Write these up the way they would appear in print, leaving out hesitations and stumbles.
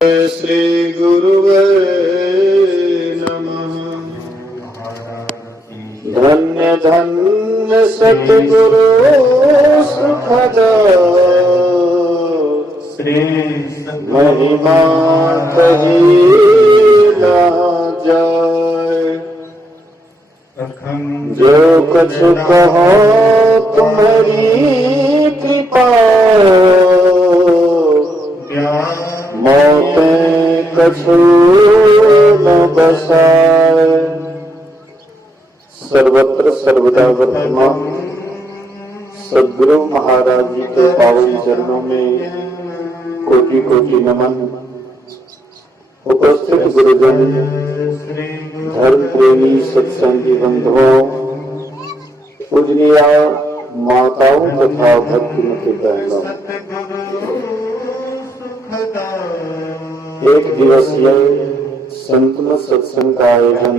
श्री गुरुवे नमः। धन्य धन्य सतगुरु सुखदा श्री महिमा कही न जाए। जो कछु कहो तुम्हारी कृपा मौते कछु न बसाए। सर्वत्र सर्वदा वर्तमान सद्गुरु महाराज जी के पावन चरणों में कोटि कोटि नमन। उपस्थित गुरुजन, धर्म प्रेमी सत्संगी बंधुओं, पूजनीय माताओं तथा भक्तिमती बहनों, एक दिवसीय संतमत सत्संग का आयोजन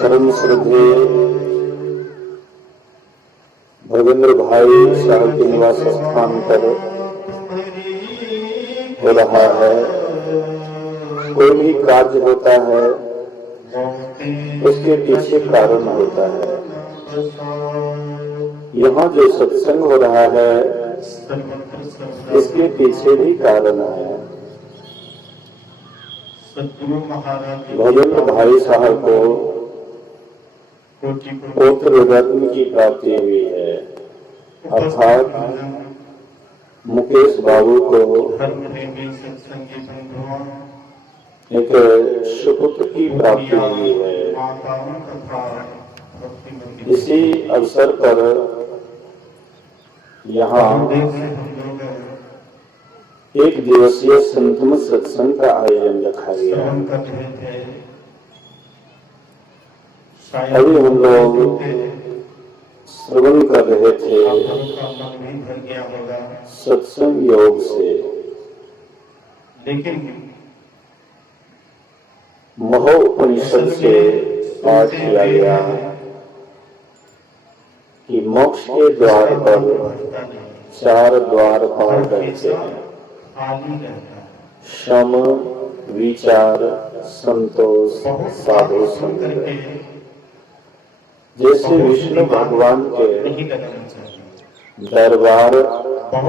परम श्रद्धेय भगेंद्र भाई साहब के निवास स्थान पर हो रहा है। कोई भी कार्य होता है उसके पीछे कारण होता है। यहाँ जो सत्संग हो रहा है इसके पीछे भी कारण है। भगेंद्र भाई साहब को पुत्र रत्न की प्राप्ति हुई है, अर्थात मुकेश बाबू को एक सुपुत्र की प्राप्ति हुई है। इसी अवसर पर यहाँ एक दिवसीय संतमत सत्संग का आयोजन रखा गया। अभी हम लोग श्रवण कर रहे थे सत्संग योग से, लेकिन महोपनिषद से पाठ किया गया कि मोक्ष के द्वार पर 4 द्वार पार करते हैं: शम, विचार, संतोष, साधु संग। जैसे विष्णु भगवान के दरबार पर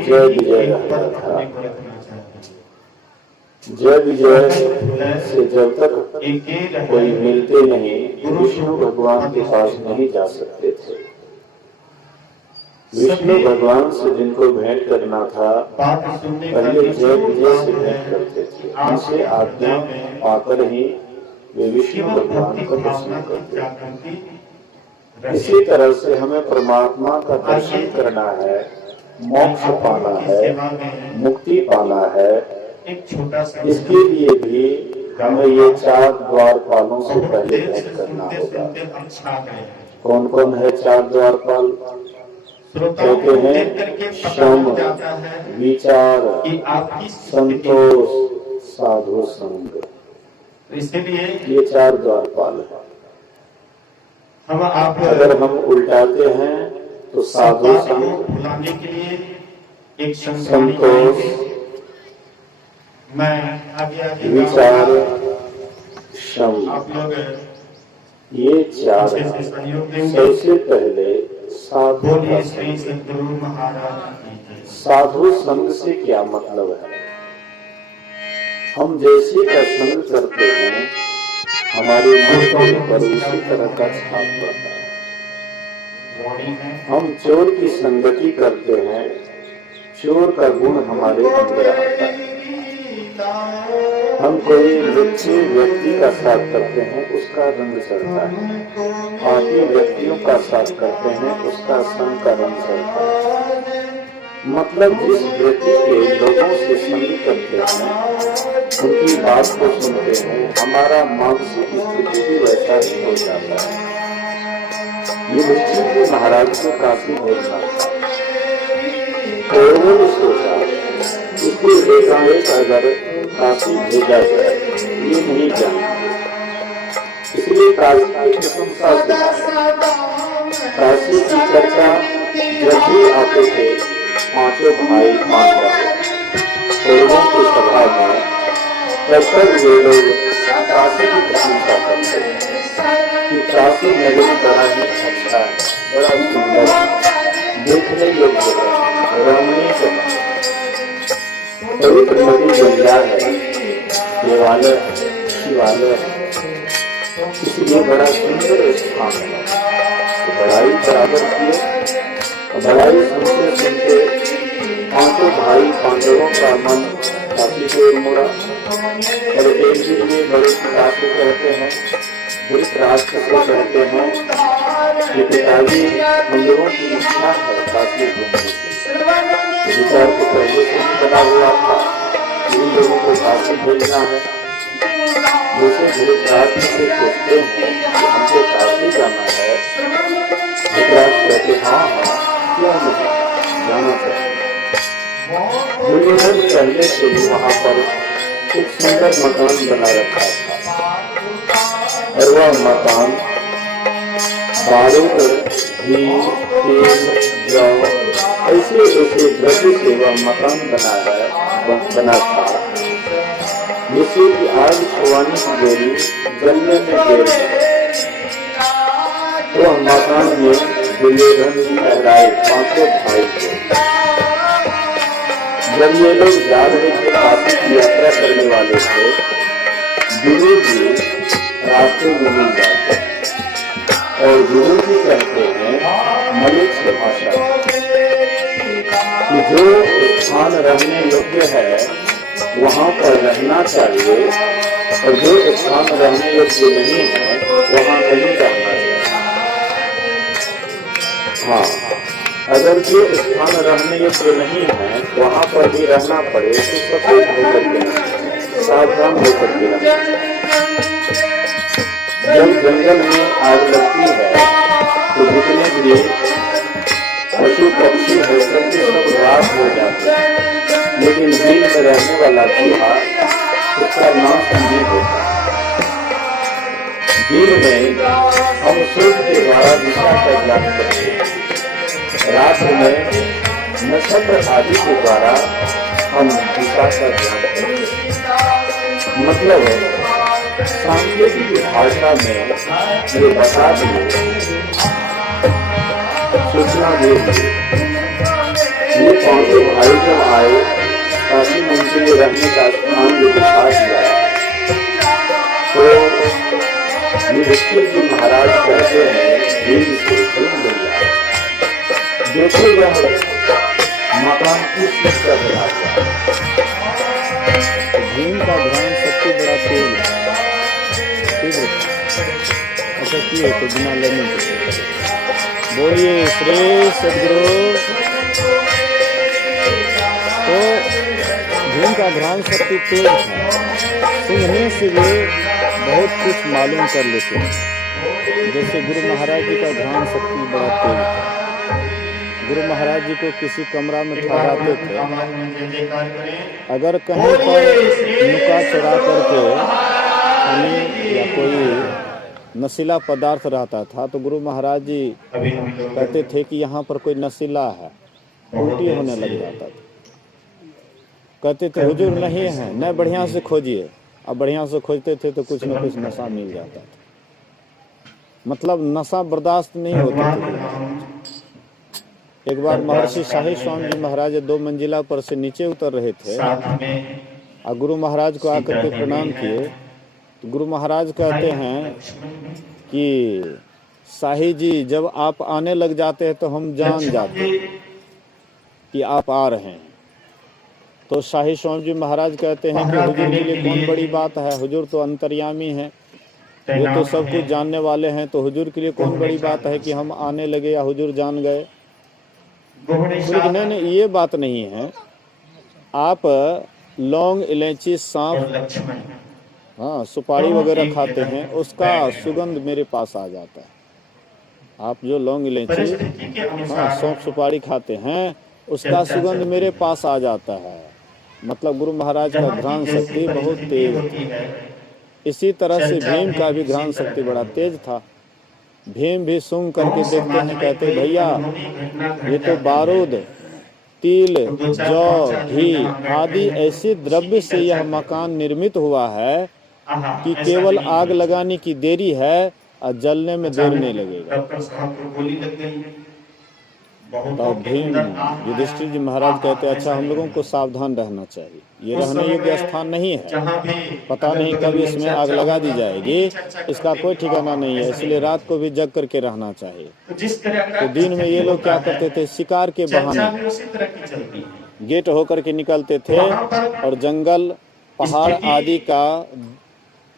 जय विजय रहता था। जय विजय से जब तक कोई मिलते नहीं, विष्णु भगवान के पास नहीं जा सकते थे। विष्णु भगवान से जिनको भेंट करना था पहले जय विजय से भेंट करते थे। उनसे आज्ञा पाकर ही वे विष्णु भगवान का दर्शन करते। इसी तरह से हमें परमात्मा का दर्शन करना है, मोक्ष पाना है, मुक्ति पाना है। इसके लिए भी हमें ये 4 द्वारपालों से पहले भेंट करना होगा। कौन कौन है 4 द्वारपाल? कहते हैं शम, विचार, संतोष, साधु संग। इसलिए ये 4 द्वारपाल है। अगर हम उल्टाते हैं तो साधु संग, संतोष, विचार, शम, ये 4 हैं। सबसे पहले साधु संग। साधु संग से क्या मतलब है? हम जैसे का संग करते हैं हमारे मन पर उसी तरह का छाप पड़ता है। हम चोर की संगति करते हैं, चोर का गुण हमारे अंदर आता है। हम कोई लुच्चे व्यक्ति का साथ करते हैं, उसका रंग चढ़ता है। पापी व्यक्तियों का साथ करते हैं, उसका संग का रंग चढ़ता है। मतलब जिस व्यक्ति के लोगों से संग करते हैं, उनकी बात को सुनते हैं, हमारा मानसिक स्थिति भी वैसा ही हो जाता है। ये निश्चित ही महाराज को काफी बोलना था। तो उन्होंने सोचा इसको एकाएक अगर काशी भेजा जाए, ये नहीं जाना, इसलिए काशी की प्रशंसा, काशी की चर्चा जब भी आते थे पांचों भाई पांडव कौरवों की सभा में, तब तक वे लोग काशी की प्रशंसा करते कि काशी नगरी बड़ा ही अच्छा है, बड़ा सुंदर है, देखने योग्य है, रमणीय है, पवित्र नदी गंगा है, देवालय है, शिवालय है, इसलिए बड़ा सुंदर स्थान है। तो बड़ाई बराबर किए, बड़ाई सुनते सुनते पांचों भाई पांडवों का मन काशी की ओर मुड़ा और एक दिन में बड़े पिता से कहते हैं, धृतराष्ट्र से कहते हैं कि पिताजी हम लोगों की इच्छा है काशी घूमने की। विचार को पहले से ही बना हुआ था, इन लोगों को काशी भेजना है। जैसे धृतराष्ट्र से पूछते हैं कि हमको काशी जाना है, धृतराष्ट्र कहते हाँ क्यों नहीं, जाना चाहिए। दुर्योधन पहले से ही वहाँ पर एक सुंदर मकान बना रखा था और वह मकान बारूद, घी, तेल, जौ ऐसे ऐसे द्रव्य से वह मकान बना था, जिससे कि आग छुआने की देरी जलने में देर है। तो मकान में दुर्योधन ठहराए पांचों भाई को। जब ये लोग जा रहे थे, काशी की यात्रा करने वाले थे, गुरु जी रास्ते में मिल जाते और गुरु जी कहते हैं मलिक से भाषा कि जो स्थान रहने योग्य है वहाँ पर रहना चाहिए और जो स्थान रहने योग्य नहीं है वहाँ नहीं रहना चाहिए। हाँ, अगर जो स्थान रहने योग्य नहीं है वहाँ पर भी रहना पड़े तो सचेत होकर देना, सावधान होकर देना। जब जंगल में आग लगती है तो जितने भी पशु पक्षी है सब राख हो जाते हैं, लेकिन दिल में रहने वाला चूहा उसका नाश नहीं होता। दिन में हम सूर्य के द्वारा दिशा का ज्ञान करते हैं, रात्र में नक्षत्र आदि के द्वारा हम दिशा का ज्ञान करते हैं। मतलब सांकेतिक भाषा में ये बता दिए, सूचना दे दी। ये पांचों भाई जब आए काशी मंदिर में रहने का स्थान जो दिखा दिया तो युधिष्ठिर जी महाराज कहते हैं भीम से भीम भैया देखो यह मकान किस चीज का बना हुआ। भीम का ध्यान सबसे बड़ा तेल है। अच्छा किए तो बिना लेने के बोलिए श्री सदगुरु। तो भीम का ध्यान शक्ति तेज है, सुनने से भी बहुत कुछ मालूम कर लेते हैं। जैसे गुरु महाराज जी का ध्यान शक्ति बड़ा तेज है। गुरु महाराज जी को किसी कमरा में ठहराते थे, अगर कहीं पर नुका चुरा करके खाने या कोई नशीला पदार्थ रहता था तो गुरु महाराज जी कहते थे कि यहाँ पर कोई नशीला है, उल्टी होने लग जाता था। कहते थे हुजूर नहीं है, न बढ़िया से खोजिए। अब बढ़िया से खोजते थे तो कुछ न कुछ नशा मिल जाता था। मतलब नशा बर्दाश्त नहीं होता था। एक बार महर्षि शाही स्वामी जी महाराज 2 मंजिला पर से नीचे उतर रहे थे और गुरु महाराज को आकर के प्रणाम किए तो गुरु महाराज कहते हैं कि शाही जी जब आप आने लग जाते हैं तो हम जान जाते हैं कि आप आ रहे हैं। तो शाही स्वामी जी महाराज कहते हैं कि हुजूर के लिए कौन बड़ी बात है, हुजूर तो अंतर्यामी हैं, वो तो सब कुछ जानने वाले हैं, तो हुजूर के लिए कौन बड़ी बात है कि हम आने लगे या हुजूर जान गए। नहीं, ये बात नहीं है। आप लौंग, इलायची, सौंफ, हाँ सुपारी वगैरह खाते हैं, उसका सुगंध मेरे पास आ जाता है। आप जो लौंग, इलायची, हाँ सौंफ, सुपारी खाते हैं उसका सुगंध मेरे पास आ जाता है। मतलब गुरु महाराज का घ्राण शक्ति बहुत तेज थी। इसी तरह से भीम का भी घ्राण शक्ति बड़ा तेज था। भीम भी सूंघ करके देखते हैं, कहते भैया ये तो बारूद, तिल, जौ, घी आदि ऐसे द्रव्य से यह मकान निर्मित हुआ है कि केवल आग लगाने की देरी है और जलने में देर नहीं लगेगा। तो भीम युधिष्ठिर जी महाराज कहते हैं अच्छा हम लोगों को सावधान रहना चाहिए, ये रहने योग्य स्थान नहीं है, पता नहीं कब इसमें आग लगा दी जाएगी, इसका कोई ठिकाना नहीं है, इसलिए रात को भी जग करके रहना चाहिए। तो दिन में ये लोग क्या करते थे, शिकार के बहाने गेट होकर के निकलते थे और जंगल पहाड़ आदि का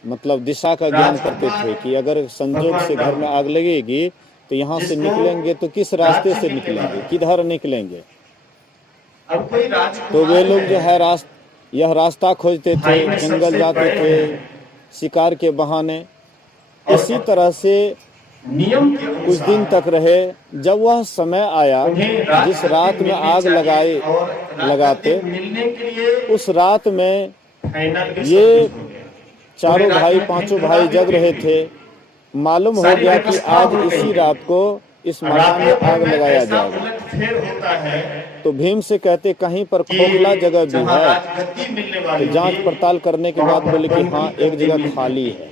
मतलब दिशा का ज्ञान करते थे कि अगर संजोग से घर में आग लगेगी तो यहाँ से निकलेंगे तो किस रास्ते से निकलेंगे, किधर निकलेंगे। तो वे लोग जो है यह रास्ता खोजते थे, जंगल जाते थे शिकार के बहाने। इसी तरह से कुछ दिन तक रहे। जब वह समय आया जिस रात में आग लगाते उस रात में ये चारों भाई पांचों भाई जग रहे थे। मालूम हो गया कि आज इसी रात को इस मकान में आग लगाया जाएगा। तो भीम से कहते कहीं पर खोखला जगह भी है। तो जांच पड़ताल करने के बाद बोले कि हाँ एक जगह खाली है।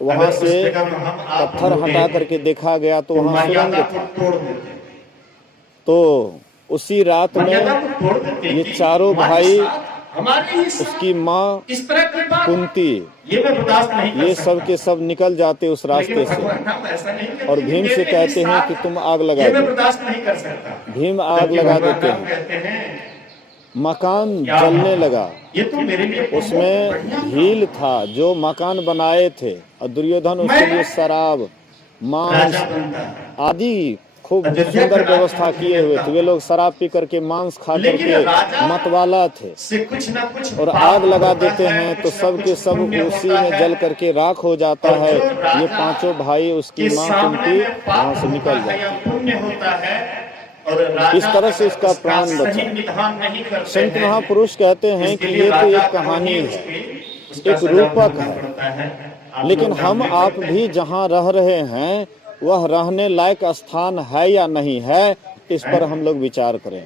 तो वहां से पत्थर हटा करके देखा गया तो वहां सुरंग था। तो उसी रात में ये चारों भाई, उसकी माँ कुंती, ये सब के सब निकल जाते उस रास्ते से और भीम से कहते हैं कि तुम आग लगा दो। भीम आग लगा देते हैं, मकान जलने लगा। उसमें हील था जो मकान बनाए थे और दुर्योधन उसके लिए शराब, मांस आदि खूब सुंदर व्यवस्था किए हुए थे। वे लोग शराब पी करके मांस खा करके मतवाला थे और आग लगा देते हैं तो सब के सब उसी में जल करके राख हो जाता है। ये पांचों भाई उसकी मां कुंती वहां से निकल जाती है। इस तरह से इसका प्राण बचा। संत महापुरुष कहते हैं कि ये तो एक कहानी है, एक रूपक है, लेकिन हम आप भी जहाँ रह रहे हैं वह रहने लायक स्थान है या नहीं है, इस पर हम लोग विचार करें।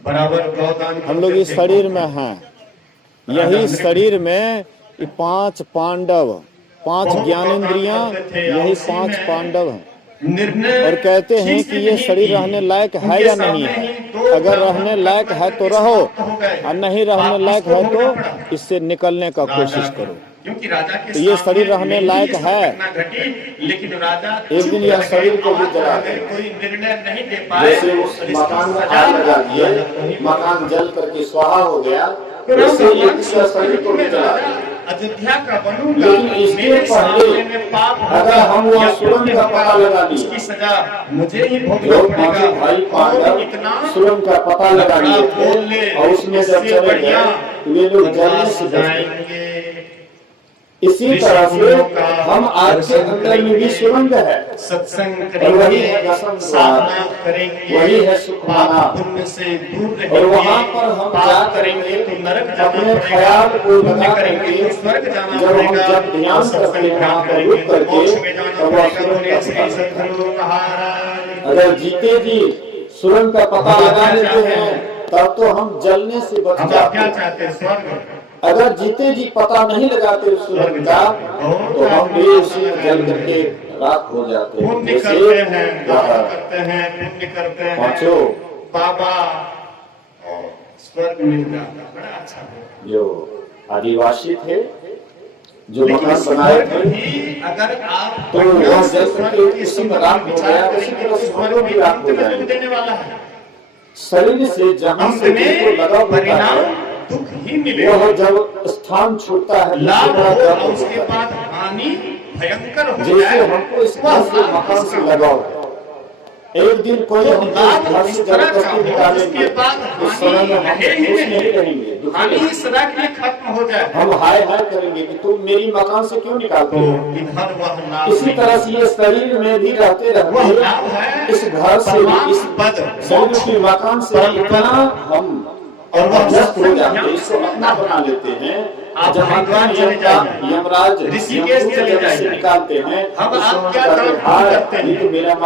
हम लोग इस शरीर में हैं, यही शरीर में 5 पांडव, 5 ज्ञानेंद्रियां, यही 5 पांडव हैं और कहते हैं कि ये शरीर रहने लायक है या नहीं है। अगर रहने लायक है तो रहो और नहीं रहने लायक है तो इससे निकलने का कोशिश करो। तो ये शरीर रहने लायक है, लेकिन राजा एक दिन यह शरीर को भी जला दे। कोई निर्णय नहीं दे पाए। जैसे उस मकान में आग लगा दिए, मकान जल करके स्वाहा हो गया, वैसे एक शरीर को भी जला दिया। अयोध्या का बनूंगा, लेकिन इसके पहले अगर हम वहाँ सुरंग का पता लगा दी, इसकी सजा मुझे ही भोगना पड़ेगा। भाई पांडव सुरंग का पता लगा दिए और उसमें जब चले गए तो वे लोग जलने से बचाएंगे। इसी तरह से हम आज के अंदर में भी सुरंग है, सत्संग करेंगे, वही है साधना करेंगे, वही है सुखमाना, पुण्य से दूर रहेंगे, और वहाँ पर हम क्या करेंगे तो नरक अपने ख्याल को लगा करेंगे, स्वर्ग जाना पड़ेगा। जब ध्यान करते हैं वहाँ पर रुक करके तो वह सुरंग का अगर जीते जी सुरंग का पता लगा लेते हैं तब तो हम जलने से बच जाते हैं। क्या चाहते हैं? स्वर्ग। अगर जीते जी पता नहीं लगाते सुरंग का तो हम भी उसी में जल करके राख हो जाते हैं। पुण्य करते हैं पांचों बाबा स्वर्ग मिल जाता। बड़ा अच्छा जो आदिवासी थे जो मकान बनाए थे, अगर आप तो वहाँ जल करके इसी में राख हो गया, उसी तरह स्वर्ग भी राख हो जाएगा। शरीर से जहाँ से लगा होता है दुख ही मिले, वह जब स्थान छूटता है लाभ हो, उसके बाद हानि भयंकर हो जाए। जैसे हमको इस मकान से लगाओ, एक दिन कोई घर से जल करके निकालेंगे, उस समय में हम खुश नहीं रहेंगे, हानि सदा के लिए खत्म हो जाए। हम हाय हाय करेंगे कि तुम मेरी मकान से क्यों निकालते हो। इसी तरह से ये शरीर में भी रहते रहते इस घर से भी, इस शरीर के मकान से इतना हम और वह व्यस्त हो जाते हैं, इसको अपना बना लेते हैं आप हरिद्वार चले जाइए, यमराज ऋषिकेश चले जाइए, निकालते हैं। हम आप क्या दान करते हैं,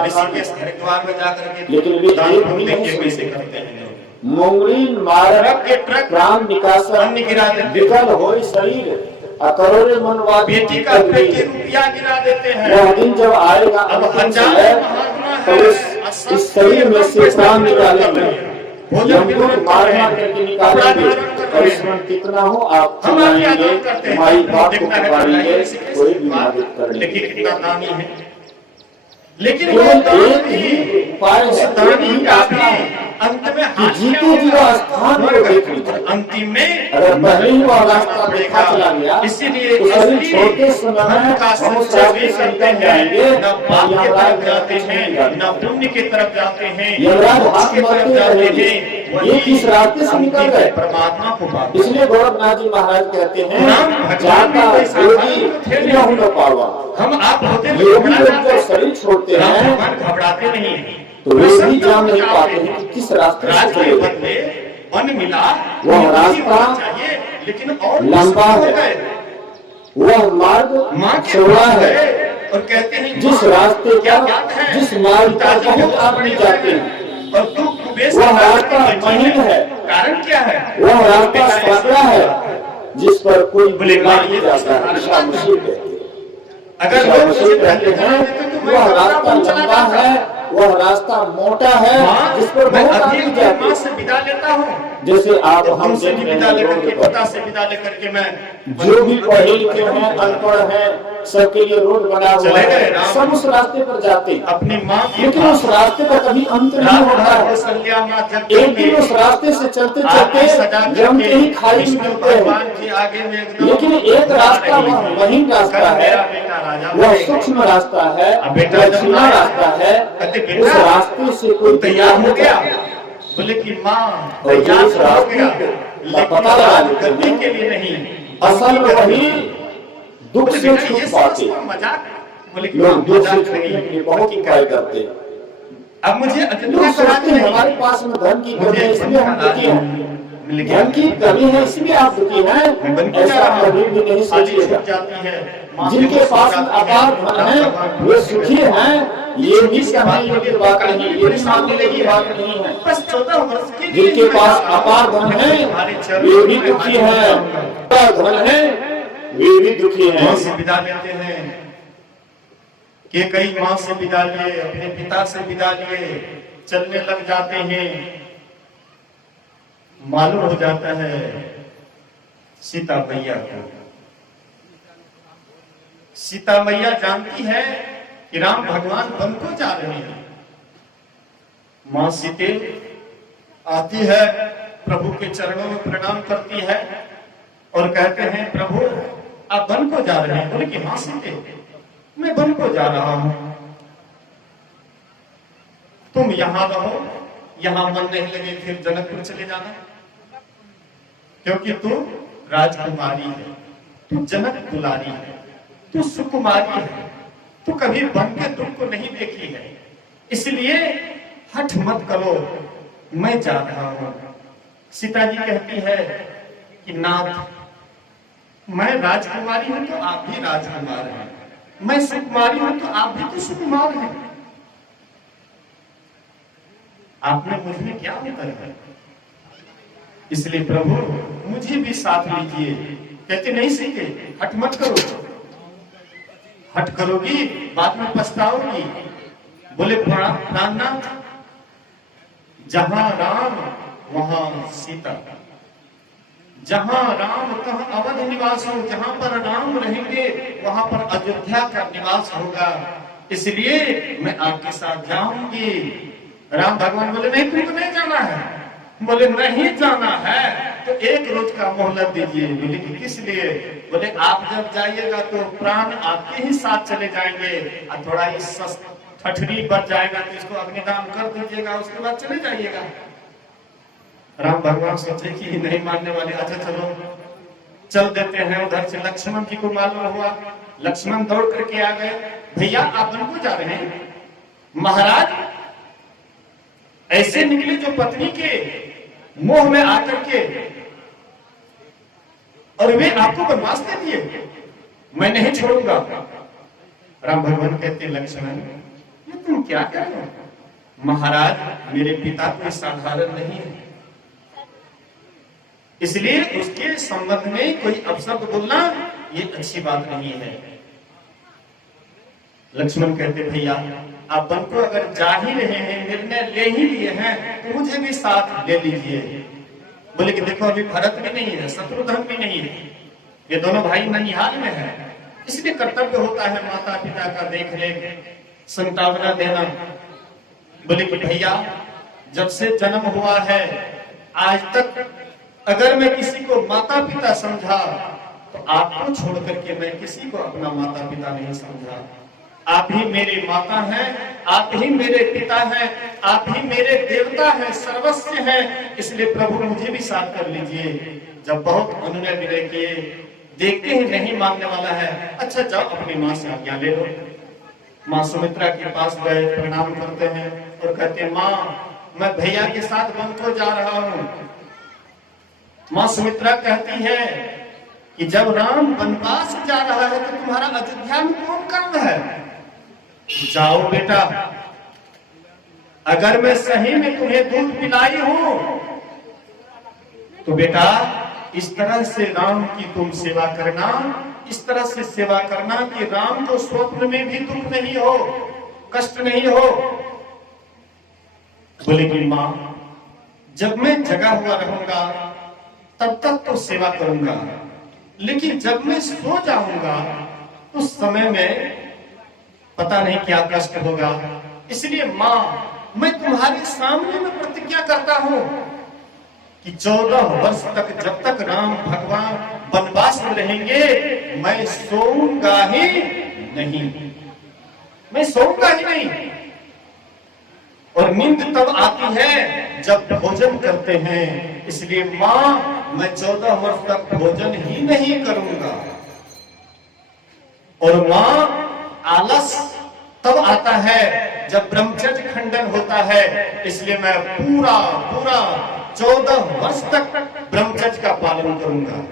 ऋषिकेश हरिद्वार में जाकर के लेकिन दान देखिए कैसे करते हैं। मुंगरीन मारक के ट्रक प्राण निकासन अन्न गिरा देते, विकल हो शरीर अकरोड़े मनवाद बेटी का पेटी रुपया गिरा देते हैं। वह दिन जब आएगा अब हजार महात्मा तो इस शरीर में से प्राण निकालेंगे, यमदूत मार मार करके निकालेंगे, और इसमें कितना हो आप चिल्लाएंगे, हमारी बात को पुकारेंगे, कोई भी मदद कर लेंगे। देखिए कितना दानी है, लेकिन केवल वो दान एक भी ही उपाय है, दानी का भी अंत में कि जीते जी वह स्थान को देख लीजिए। अंतिम में अगर पहले ही वह रास्ता देखा चला गया, इसीलिए तो शरीर छोटे समय में का हम उस संचय रास्ते भी से करते निकल हैं, जाएंगे, न पाप की यमराज तरफ जाते नहीं हैं, जाते। न पुण्य की तरफ जाते हैं, यमराज मोक्ष हाथ की तरफ मारते जाते रहेंगे। हैं। ये किस रास्ते से निकल अंतिम गए? परमात्मा को पाते हैं। इसलिए गौरवनाथ जी महाराज कहते हैं, राम भगवान जाता भी ऐसा योगी थे नहीं। न हो पावा। हम आप होते योगी लोग जब शरीर छोड़ते राम हैं भगवान घबराते नहीं, तो वे भी जान नहीं पाते हैं कि किस रास्ते से राज के चले। बदले वन मिला, वह योगी रास्ता होना चाहिए, लेकिन और लंबा हो है। गए। वह मार्ग माँ के चौड़ा पास है, गए और कहते हैं जिस माँ, रास्ते क्या पर बात है, जिस मार्ग पर पिताजी बहुत को आदमी पकड़े जाते हुए हैं, और तू कुबेर वह से बात रास्ता नहीं बैठी महीन है। कारण क्या है? वह रास्ता सकरा है, जिस पर कोई बोले बीमार नहीं जाता है। ईसा मसीह कहते हैं, अगर ईसा लोग मसीह मुझे कहते पहले हैं, जानते तो मैं वह अपना रास्ता मन चला लंबा जाता। है, वह रास्ता मोटा है, जिस पर मैं बहुत अभी आदमी अपनी जाते माँ हैं। से विदा लेता हूँ, जैसे आप हम तुमसे देख भी रहे विदा हैं लेकर रोड के, पर, पिता से विदा लेकर के मैं जो भी पढ़े लिखे हैं, अनपढ़ हैं, सबके लिए रोड बना हुआ चले गए है, राम। सब उस रास्ते पर जाते हैं। अपनी माँ की लेकिन उस रास्ते का कभी अंत नहीं होता है। कौशल्या माँ जब एक दिन उस रास्ते से चलते आगे सजा चलते जम के ही खाई में विष्णु गिरते हैं। भगवान के आगे में एकदम लेकिन एक रास्ता वह महीन रास्ता अगर है, मेरा बेटा राजा वह बनेगा, सूक्ष्म रास्ता है, अब बेटा वह जब धीमा आया, रास्ता है। कहते उस बेटा रास्ते से कोई तैयार हो गया, नहीं बोले कि माँ और जो तैयार इस तो हो रास्ते गया, को लेकिन पता लगा राज लेते करने हैं, के लिए नहीं, असल में वही दुख बोले से बेटा, छूट ये पाते समझो मजाक, बोले कि लोग। दुख से मजाक छूटने नहीं, के लिए बहुत उपाय करते हैं। अब मुझे लोग अयोध्या सोचते कराते हैं नहीं, हमारे पास में धन की कमी मुझे है, इसलिए हम दुखी हैं। लेकिन धन की कमी है इसलिए आप दुखी हैं, ऐसा कभी भी नहीं सोचिएगा। जिनके पास में अपार धन है वे सुखी हैं, ये भी कहने योग्य बात नहीं, ये भी मानने योग्य बात नहीं है। बस 14 वर्ष के लिए जिनके पास अपार धन है वे भी दुखी हैं, अपार धन है वे भी दुखी हैं। माँ से विदा लेते हैं कि कई माँ से विदा लिए, अपने पिता से विदा लिए, चलने लग जाते हैं। मालूम हो जाता है सीता मैया को, सीता मैया जानती है कि राम भगवान वन को जा रहे हैं। माँ सीते आती है, प्रभु के चरणों में प्रणाम करती है और कहते हैं प्रभु आप वन को जा रहे हैं? बोले कि हाँ सीते मैं वन को जा रहा हूं, तुम यहां रहो, यहां मन नहीं लगे फिर जनकपुर चले जाना, क्योंकि तू राजकुमारी है, तू जनक दुलारी है, तू सुकुमारी है, तू कभी वन के दुख को नहीं देखी है, इसलिए हठ मत करो, मैं जा रहा हूं। सीता जी कहती है कि नाथ मैं राजकुमारी हूं तो आप भी राजकुमार हैं, मैं सुकुमारी हूं तो आप भी तो सुकुमार हैं, आपने मुझ में क्या अंतर है, इसलिए प्रभु मुझे भी साथ लीजिए। कहते नहीं सीते हट मत करो, हट करोगी बाद में पछताओगी। बोले प्राणनाथ जहां राम वहां सीता, जहां राम तहां अवध निवास हो, जहां पर राम रहेंगे वहां पर अयोध्या का निवास होगा, इसलिए मैं आपके साथ जाऊंगी। राम भगवान बोले नहीं तुमको नहीं जाना है, बोले नहीं जाना है तो एक रोज का मोहलत दीजिए। बोले कि किस लिए? बोले आप जब जाइएगा तो प्राण आपके ही साथ चले जाएंगे और थोड़ा ही ठठरी बढ़ जाएगा तो इसको अग्निदान कर दीजिएगा, उसके बाद चले जाइएगा। राम भगवान सोचे कि नहीं मानने वाले, अच्छा चलो चल देते हैं। उधर से लक्ष्मण जी को मालूम हुआ, लक्ष्मण दौड़ करके आ गए, भैया आप वन को जा रहे हैं? महाराज ऐसे निकले जो पत्नी के मोह में आकर के और वे आपको वनवास दे दिए, मैं नहीं छोड़ूंगा। राम भगवान कहते लक्ष्मण, ये तुम क्या कर रहे हो? महाराज मेरे पिता कोई साधारण नहीं है, इसलिए उसके संबंध में कोई अपशब्द बोलना ये अच्छी बात नहीं है। लक्ष्मण कहते भैया आप वन को अगर जा ही रहे हैं, निर्णय ले ही लिए हैं, तो मुझे भी साथ ले लीजिए। बोले कि देखो अभी भरत भी नहीं है, शत्रुघ्न भी नहीं है, ये दोनों भाई ननिहाल में है, इसलिए कर्तव्य होता है माता पिता का देख रेख संतावना देना। बोले कि भैया जब से जन्म हुआ है आज तक अगर मैं किसी को माता पिता समझा तो आपको छोड़ करके मैं किसी को अपना माता पिता नहीं समझा। आप ही मेरे माता हैं, आप ही मेरे पिता हैं, आप ही मेरे देवता हैं, सर्वस्व हैं, इसलिए प्रभु मुझे भी साथ कर लीजिए। जब बहुत अनुनय विनय किए, देखते ही नहीं मानने वाला है, अच्छा जाओ अपनी माँ से आज्ञा ले लो। माँ सुमित्रा के पास गए, प्रणाम करते हैं और कहते हैं माँ मैं भैया के साथ वन को जा रहा हूँ। माँ सुमित्रा कहती है कि जब राम वनवास जा रहा है तो तुम्हारा अयोध्या में कौन काम है? जाओ बेटा, अगर मैं सही में तुम्हें दूध पिलाई हूं तो बेटा इस तरह से राम की तुम सेवा करना, इस तरह से सेवा करना कि राम को स्वप्न में भी दुख नहीं हो, कष्ट नहीं हो। बोले कि मां जब मैं जगा हुआ रहूंगा तब तक तो सेवा करूंगा, लेकिन जब मैं सो जाऊंगा उस समय में पता नहीं क्या कष्ट होगा, इसलिए मां मैं तुम्हारे सामने में प्रतिज्ञा करता हूं कि 14 वर्ष तक जब तक राम भगवान वनवास में रहेंगे मैं सोऊंगा ही नहीं, मैं सोऊंगा ही नहीं। और नींद तब आती है जब भोजन करते हैं, इसलिए मां मैं 14 वर्ष तक भोजन ही नहीं करूंगा। और मां आलस तब आता है जब ब्रह्मचर्य खंडन होता है, इसलिए मैं पूरा 14 वर्ष तक ब्रह्मचर्य का पालन करूंगा।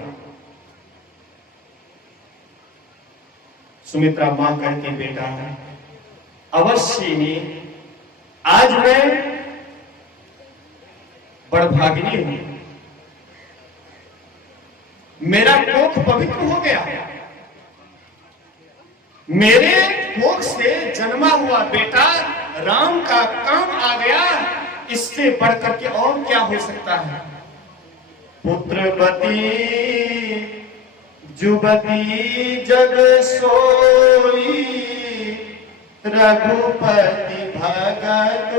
सुमित्रा मां कहती बेटा अवश्य ही आज मैं बड़भागिनी हूं, मेरा कोख पवित्र हो गया, मेरे कोख से जन्मा हुआ बेटा राम का काम आ गया, इससे बढ़कर के और क्या हो सकता है? पुत्रवती जुबती जग सोई, रघुपति भगत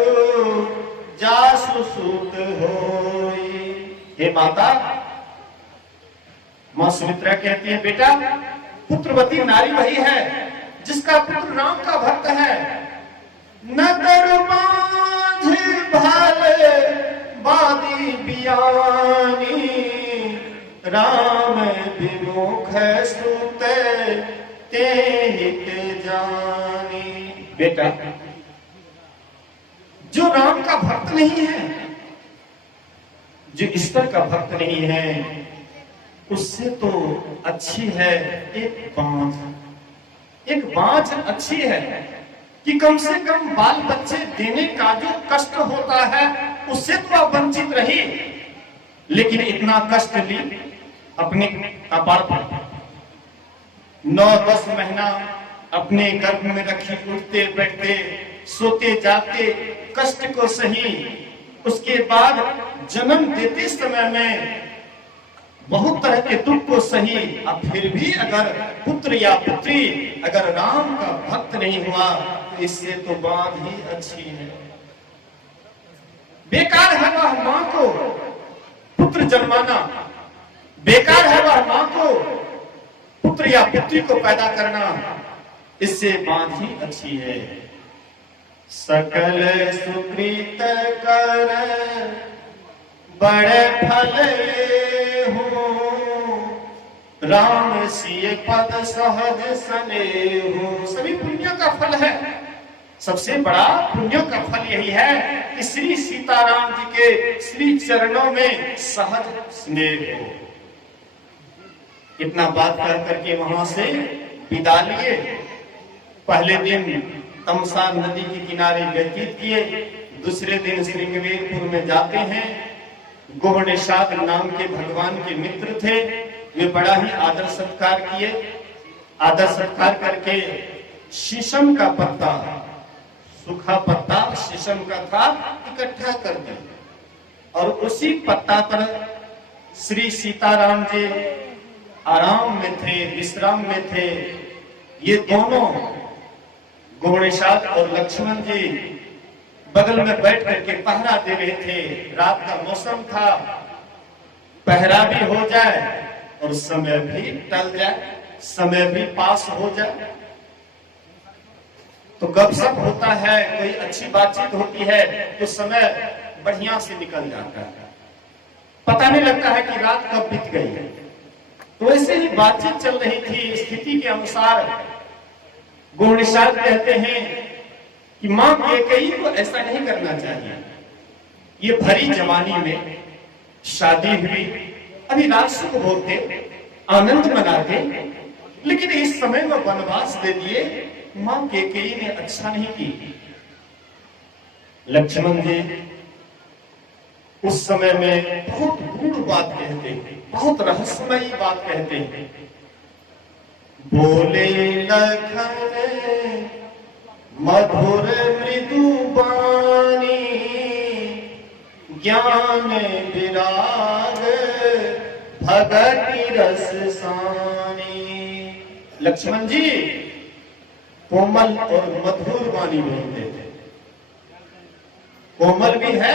जासु सूत होई। हे माता, मां सुमित्रा कहती है बेटा पुत्रवती नारी वही है जिसका पुत्र राम का भक्त है। न तरु बांझ भाले बादी बियानी, राम विमुख सुते ते हित जानी। बेटा जो राम का भक्त नहीं है, जो ईश्वर का भक्त नहीं है, उससे तो अच्छी है एक बांझ। एक बांझ अच्छी है कि कम से कम बाल बच्चे देने का जो कष्ट होता है उससे तो आप वंचित रही, लेकिन इतना कष्ट ली अपने कपाल पर, 9-10 महीना अपने गर्भ में रखी, उठते बैठते सोते जागते कष्ट को सही, उसके बाद जन्म देते समय में बहुत तरह के दुख को सही, अब फिर भी अगर पुत्र या पुत्री अगर राम का भक्त नहीं हुआ तो इससे तो बात ही अच्छी है। बेकार है वह मां को पुत्र जन्माना, बेकार है वह मां को पुत्र या पुत्री को पैदा करना, इससे बात ही अच्छी है। सकल सुकृत कर बड़े फल राम सिय पद सहज सने हो। सभी पुण्यों का फल है, सबसे बड़ा पुण्यों का फल यही है कि श्री सीताराम जी के श्री चरणों में सहज स्नेह हो। इतना बात कर करके वहां से विदा लिए। पहले दिन तमसा नदी के किनारे व्यतीत किए, दूसरे दिन श्रृंगवेरपुर में जाते हैं। गोहनेशाद नाम के भगवान के मित्र थे, वे बड़ा ही आदर सत्कार किए। आदर सत्कार करके शीशम का पत्ता, सूखा पत्ता शीशम का था, इकट्ठा कर दिया और उसी पत्ता पर श्री सीताराम जी आराम में थे, विश्राम में थे। ये दोनों गोहनेशाद और लक्ष्मण जी बगल में बैठ करके पहरा दे रहे थे। रात का मौसम था, पहरा भी हो जाए और समय भी टल जाए, समय भी पास हो जाए। तो गपशप होता है, कोई अच्छी बातचीत होती है तो समय बढ़िया से निकल जाता है, पता नहीं लगता है कि रात कब बीत गई है। तो ऐसे ही बातचीत चल रही थी। स्थिति के अनुसार गोहनेशाद कहते हैं कि मां कैकेयी को ऐसा नहीं करना चाहिए। ये भरी जवानी में शादी हुई, अभी राज सुख भोगते, आनंद मनाते, लेकिन इस समय में वनवास दे दिए। मां कैकेयी ने अच्छा नहीं की। लक्ष्मण जी उस समय में बहुत गूढ़ बात कहते हैं, बहुत रहस्यमयी बात कहते हैं। बोले लखन मधुर मृदु बानी, ज्ञान विराग भगति रस सानी। लक्ष्मण जी कोमल और मधुर वाणी बोलते थे, कोमल भी है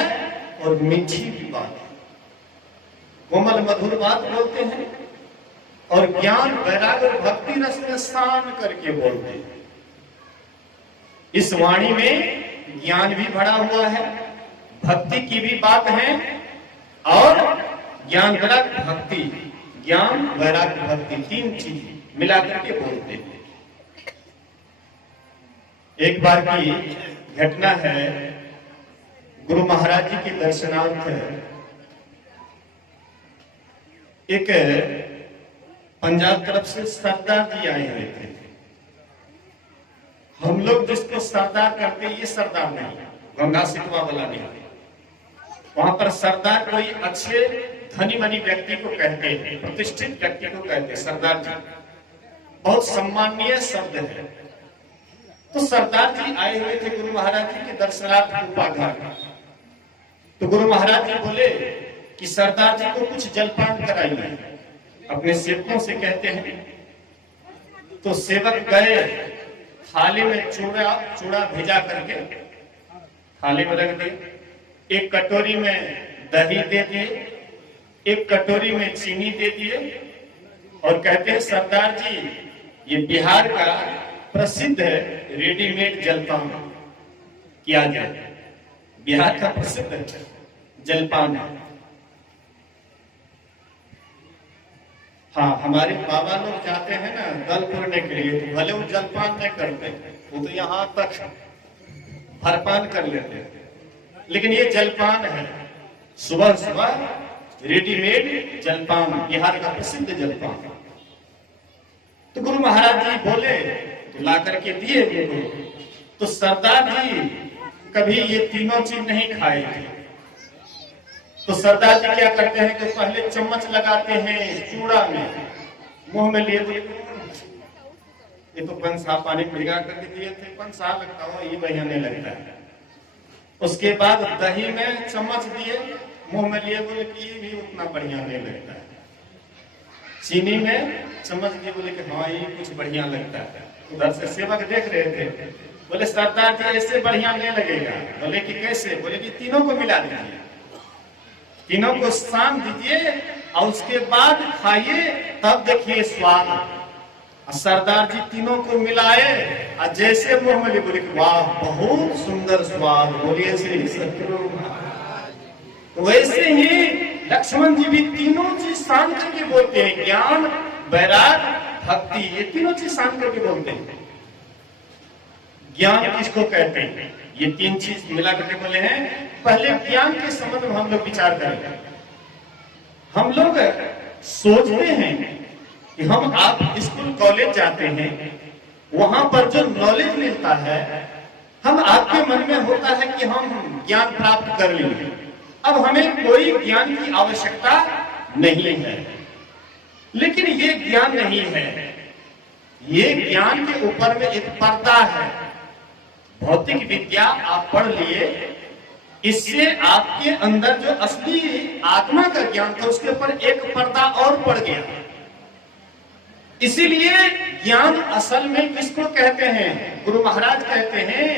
और मीठी भी बात है। कोमल मधुर बात बोलते हैं और ज्ञान वैराग्य और भक्ति रस में स्नान करके बोलते हैं। इस वाणी में ज्ञान भी भरा हुआ है, भक्ति की भी बात है और ज्ञान वैराग्य भक्ति, ज्ञान वैराग्य भक्ति तीन चीज मिलाकर के बोलते हैं। एक बार की घटना है, गुरु महाराज जी के दर्शनार्थ एक पंजाब तरफ से सरदार जी आए हुए थे। हम लोग जिसको सरदार करते, ये सरदार नहीं, गंगा सिकवा वाला नहीं। वहां पर सरदार कोई अच्छे धनी मनी व्यक्ति को कहते हैं, प्रतिष्ठित व्यक्ति को कहते हैं सरदार जी, बहुत सम्माननीय शब्द है। तो सरदार जी आए हुए थे गुरु महाराज जी के दर्शनार्थ कुपाघाट। तो गुरु महाराज जी बोले कि सरदार जी को कुछ जलपान कराइए, अपने सेवकों से कहते हैं। तो सेवक गए, थाली में चूड़ा भेजा करके थाली में रख दिए, एक कटोरी में दही दे दिए, एक कटोरी में चीनी दे दिए और कहते हैं सरदार जी ये बिहार का प्रसिद्ध रेडीमेड जलपान किया जाए, बिहार का प्रसिद्ध जलपान है। हाँ, हमारे बाबा लोग जाते हैं ना दल तोड़ने के लिए, तो भले वो जलपान नहीं करते, वो तो यहाँ तक भरपान कर लेते हैं, लेकिन ये जलपान है, सुबह सुबह रेडीमेड जलपान, बिहार का प्रसिद्ध जलपान। तो गुरु महाराज जी बोले तो ला करके दिए उनको। तो सरदार जी कभी ये तीनों चीज नहीं खाए थे। तो सरदार जी क्या करते हैं कि पहले चम्मच लगाते हैं चूड़ा में, मुंह में लिए, ये तो पंसा पानी भिगा करके दिए थे, पंसा लगता हो, ये बढ़िया नहीं लगता है। उसके बाद दही में चम्मच दिए, मुंह में लिए, बोले कि ये भी उतना बढ़िया नहीं लगता है। चीनी में चम्मच दिए, बोले कि हाँ ये कुछ बढ़िया लगता है। उधर से सेवक देख रहे थे, बोले सरदार जी ऐसे बढ़िया नहीं लगेगा। बोले कि कैसे? बोले कि तीनों को मिला दीजिए, तीनों को शाम दीजिए और उसके बाद खाइए, तब देखिए स्वाद। सरदार जी तीनों को मिलाए और जैसे मुंह में लिए, बोले वाह बहुत सुंदर स्वाद, बोलिए श्री सतगुरु। वैसे ही लक्ष्मण जी भी तीनों चीज शांत करके बोलते हैं, ज्ञान वैराग्य भक्ति, ये तीनों चीज शांत करके बोलते हैं। ज्ञान किसको कहते हैं? ये तीन चीज मिला करके बोले हैं। पहले ज्ञान के संबंध में हम लोग विचार करेंगे। हम लोग सोचते हैं कि हम आप स्कूल कॉलेज जाते हैं, वहां पर जो नॉलेज मिलता है, हम आपके मन में होता है कि हम ज्ञान प्राप्त कर लेंगे, अब हमें कोई ज्ञान की आवश्यकता नहीं है। लेकिन ये ज्ञान नहीं है, ये ज्ञान के ऊपर में एक पर्दा है। भौतिक विद्या आप पढ़ लिए, इससे आपके अंदर जो असली आत्मा का ज्ञान था उसके ऊपर एक पर्दा और पड़ गया। इसीलिए ज्ञान असल में किसको कहते हैं? गुरु महाराज कहते हैं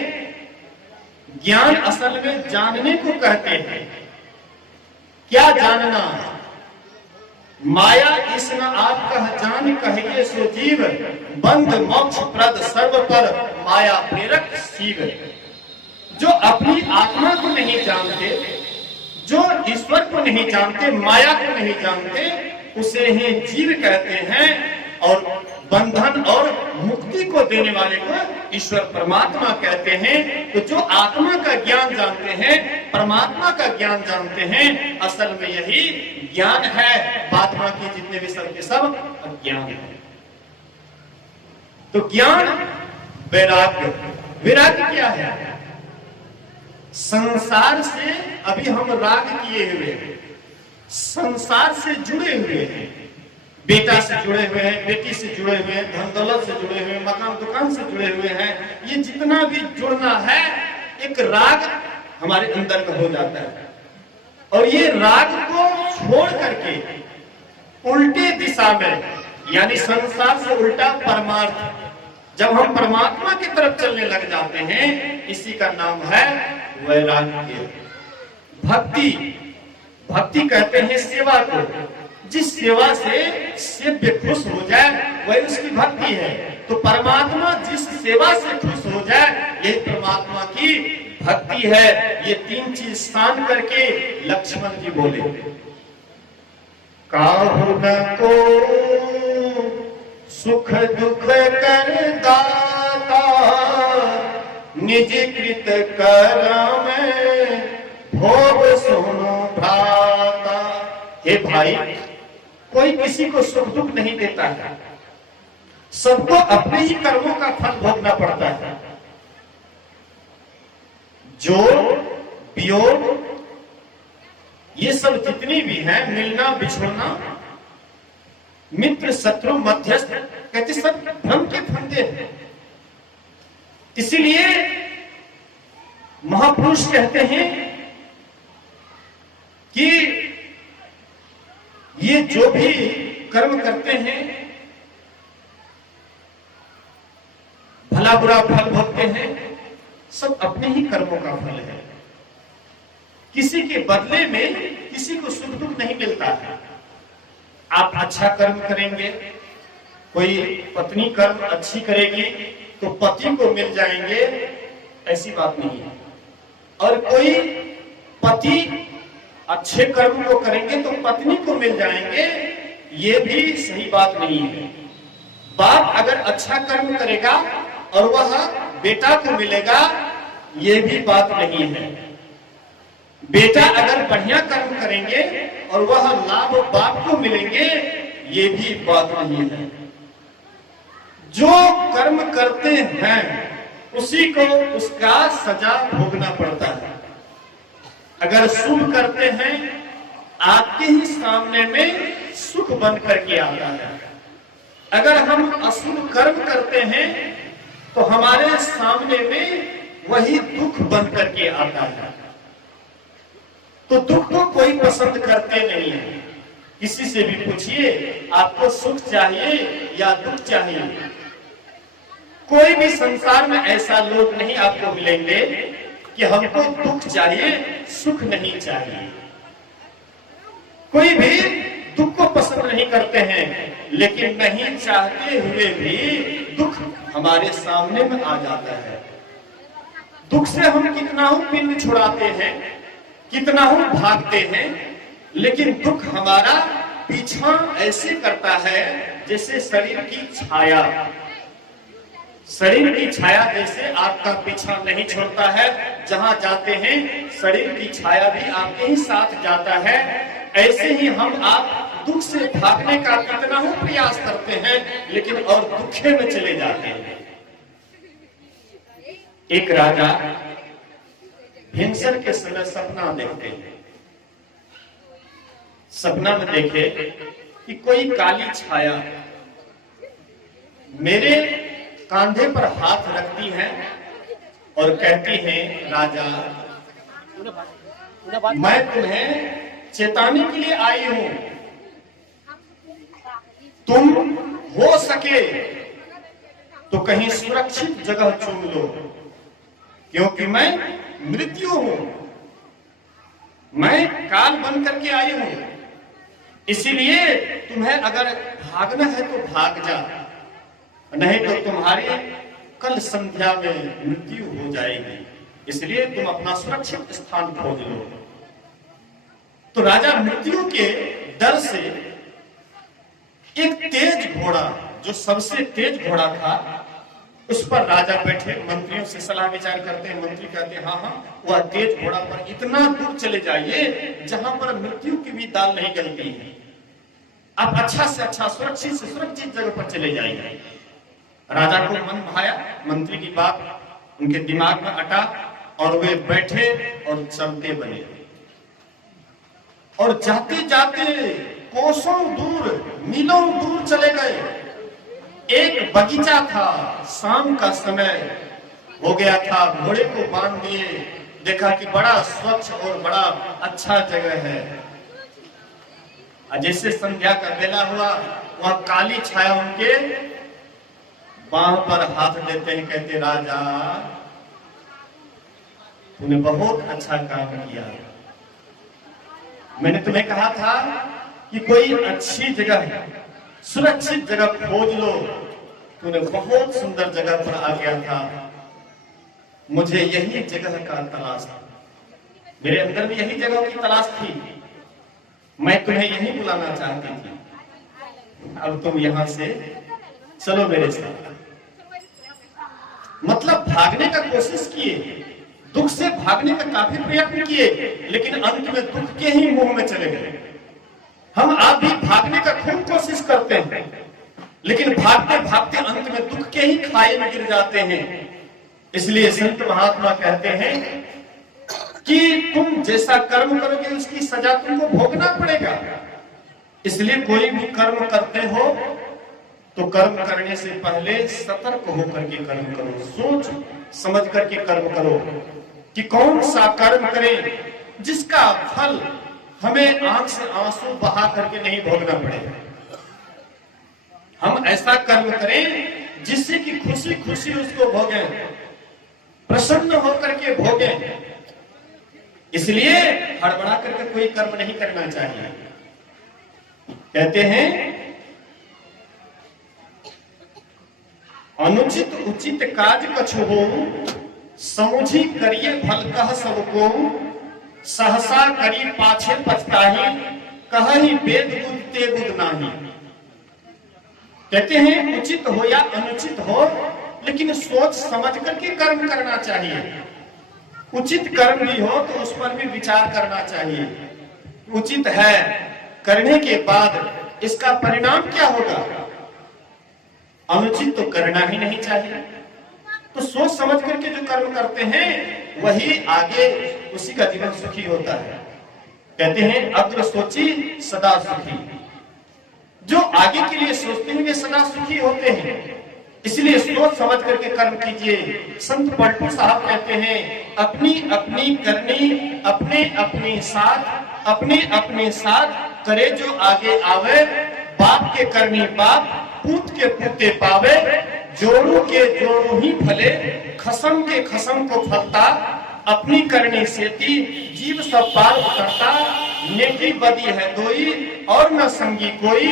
ज्ञान असल में जानने को कहते हैं। क्या जानना? माया इसन आप कह जान कहिए सो जीव, बंध मोक्ष प्रद सर्व पर माया प्रेरक शिव। जो अपनी आत्मा को नहीं जानते, जो ईश्वर को नहीं जानते, माया को नहीं जानते, उसे ही जीव कहते हैं। और बंधन और मुक्ति को देने वाले को ईश्वर परमात्मा कहते हैं। तो जो आत्मा का ज्ञान जानते हैं, परमात्मा का ज्ञान जानते हैं, असल में यही ज्ञान है। बाद बाकी जितने भी सब के सब अज्ञान है। तो ज्ञान वैराग्य, वैराग्य क्या है? संसार से अभी हम राग किए हुए हैं, संसार से जुड़े हुए हैं, बेटा से जुड़े हुए हैं, बेटी से जुड़े हुए हैं, धन दौलत से जुड़े हुए हैं, मकान दुकान से जुड़े हुए हैं। ये जितना भी जुड़ना है एक राग हमारे अंदर का हो जाता है। और ये राग को छोड़ करके उल्टे दिशा में, यानी संसार से उल्टा परमार्थ, जब हम परमात्मा की तरफ चलने लग जाते हैं, इसी का नाम है वैराग्य। भक्ति, भक्ति कहते हैं सेवा को। जिस सेवा से सेव्य खुश हो जाए वही उसकी भक्ति है। तो परमात्मा जिस सेवा से खुश हो जाए यही परमात्मा की भक्ति है। ये तीन चीज स्थान करके लक्ष्मण जी बोले, काहु न को सुख दुख कर दाता, निज कृत करम भोग सुनो भ्राता। हे भाई, कोई किसी को सुख दुख नहीं देता है, सबको अपने ही कर्मों का फल भोगना पड़ता है। जोड़ वियोग ये सब जितनी भी हैं, मिलना बिछड़ना, मित्र शत्रु मध्यस्थ, कहते सब भ्रम के फंदे हैं। इसीलिए महापुरुष कहते हैं कि ये जो भी कर्म करते हैं, भला बुरा फल भोगते हैं, सब अपने ही कर्मों का फल है। किसी के बदले में किसी को सुख दुख नहीं मिलता है। आप अच्छा कर्म करेंगे, कोई पत्नी कर्म अच्छी करेगी तो पति को मिल जाएंगे, ऐसी बात नहीं है। और कोई पति अच्छे कर्म को करेंगे तो पत्नी को मिल जाएंगे, ये भी सही बात नहीं है। बाप अगर अच्छा कर्म करेगा और वह बेटा को मिलेगा, ये भी बात नहीं है। बेटा अगर बढ़िया कर्म करेंगे और वह लाभ बाप को मिलेंगे, ये भी बात नहीं है। जो कर्म करते हैं उसी को उसका सजा भोगना पड़ता है। अगर शुभ करते हैं, आपके ही सामने में सुख बन करके आता है। अगर हम अशुभ कर्म करते हैं तो हमारे सामने में वही दुख बन करके आता है। तो दुख तो कोई पसंद करते नहीं है। किसी से भी पूछिए, आपको सुख चाहिए या दुख चाहिए? कोई भी संसार में ऐसा लोग नहीं आपको मिलेंगे कि हमको दुख चाहिए, सुख नहीं चाहिए। कोई भी दुख को पसंद नहीं करते हैं, लेकिन नहीं चाहते हुए भी दुख हमारे सामने में आ जाता है। दुख से हम कितना ही पिंड छुड़ाते हैं, कितना ही भागते हैं, लेकिन दुख हमारा पीछा ऐसे करता है जैसे शरीर की छाया। शरीर की छाया जैसे आपका पीछा नहीं छोड़ता है, जहां जाते हैं शरीर की छाया भी आपके ही साथ जाता है। ऐसे ही हम आप दुख से भागने का कितना ही प्रयास करते हैं, लेकिन और दुखे में चले जाते हैं। एक राजा भिनसर के समय सपना देखते हैं। सपना में देखे कि कोई काली छाया मेरे कांधे पर हाथ रखती है और कहती है, राजा मैं तुम्हें चेताने के लिए आई हूं, तुम हो सके तो कहीं सुरक्षित जगह चुन लो, क्योंकि मैं मृत्यु हूं, मैं काल बन करके आई हूं, इसीलिए तुम्हें अगर भागना है तो भाग जा, नहीं तो तुम्हारी कल संध्या में मृत्यु हो जाएगी, इसलिए तुम अपना सुरक्षित स्थान खोज लो। तो राजा मृत्यु के डर से एक तेज घोड़ा, जो सबसे तेज घोड़ा था, उस पर राजा बैठे मंत्रियों से सलाह विचार करते हैं। मंत्री कहते हैं, हाँ हाँ, वह तेज घोड़ा पर इतना दूर चले जाइए जहां पर मृत्यु की भी दाल नहीं गलती है, आप अच्छा से अच्छा सुरक्षित से सुरक्षित जगह पर चले जाइए। राजा को मन भाया, मंत्री की बात उनके दिमाग में अटा और वे बैठे और चलते बने। और जाते जाते कोसों दूर, मीलों दूर चले गए। एक बगीचा था, शाम का समय हो गया था, घोड़े को बांध दिए, देखा कि बड़ा स्वच्छ और बड़ा अच्छा जगह है। जैसे संध्या का बेला हुआ, वह काली छाया उनके बाह पर हाथ देते हैं, कहते, राजा तूने बहुत अच्छा काम किया, मैंने तुम्हें कहा था कि कोई अच्छी जगह है, सुरक्षित जगह खोज लो, तूने बहुत सुंदर जगह पर आ गया था, मुझे यही जगह का तलाश था, मेरे अंदर भी यही जगह की तलाश थी, मैं तुम्हें यही बुलाना चाहती थी, अब तुम यहां से चलो मेरे साथ। मतलब भागने का कोशिश किए, दुख से भागने का काफी प्रयत्न किए, लेकिन अंत में दुख के ही मुंह में चले गए। हम आप भी भागने का खूब कोशिश करते हैं, लेकिन भागते भागते अंत में दुख के ही खाई में गिर जाते हैं। इसलिए संत महात्मा कहते हैं कि तुम जैसा कर्म करोगे उसकी सजा तुमको भोगना पड़ेगा। इसलिए कोई भी कर्म करते हो तो कर्म करने से पहले सतर्क होकर के कर्म करो, सोच समझ करके कर्म करो कि कौन सा कर्म करें जिसका फल हमें आंख से आंसू बहा करके नहीं भोगना पड़े। हम ऐसा कर्म करें जिससे कि खुशी खुशी उसको भोगें, प्रसन्न होकर के भोगें। इसलिए हड़बड़ा करके कोई कर्म नहीं करना चाहिए। कहते हैं, अनुचित उचित काज कछु हो, समुझी करिए भल कह सबको, सहसा करी पाछे पछताही, कहि वेद बुध ते बुध नाही। कहते हैं उचित हो या अनुचित हो, लेकिन सोच समझ करके कर्म करना चाहिए। उचित कर्म भी हो तो उस पर भी विचार करना चाहिए। उचित है, करने के बाद इसका परिणाम क्या होगा। अनुचित तो करना ही नहीं चाहिए। तो सोच समझ करके जो कर्म करते हैं वही आगे उसी का जीवन सुखी होता है। कहते हैं अग्र सोची सदा सुखी, जो आगे के लिए सोचते हैं वे सदा सुखी होते हैं। इसलिए सोच समझ करके कर्म कीजिए। संत पलटू साहब कहते हैं, अपनी अपनी करनी अपने अपने साथ, अपने अपने साथ करे जो आगे आवे, बाप के करनी बाप, पूत के पूते पावे, जोड़ू के जोड़ू ही फले, खसम के खसम को फलता, अपनी करनी सेती जीव सब पार उतरता, नेकी बदी है दोई और न संगी कोई,